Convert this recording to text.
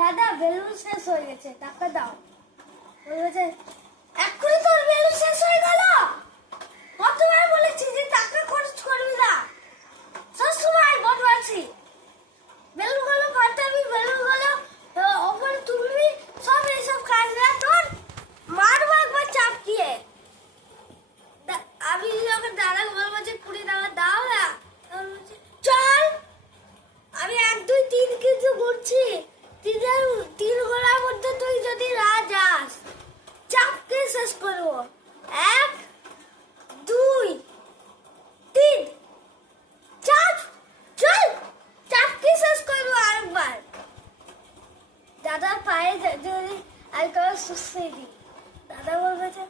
দাদা বেলুন শেষ হয়ে গেছে, টাকা দাও। বলছে এক্ষুনি তোর বেলুন শেষ হয়ে গেল, কতবার বলেছি যে টাকা খরচ করবি না, সবসময় বদমাইশি। বেলুনগুলো ফাটাবি, বেলুনগুলো ওপরে তুলবি, সব এইসব কাজ না তোর, মারবো একবার চাপকিয়ে। আমি যখন দাদা বলবো যে 20 টাকা দাও না, চল আমি 1 2 3 কিছু ঘুরছি, তিন ঘোড়ার মধ্যে তুই যদি না যাস চাপকে শেষ করবো। 1 2 3 চাপ, চল চাপকে শেষ করবো আরেকবার। দাদার পায়ে যদি আর কারো সুস্থ দিই, দাদা বলবে যে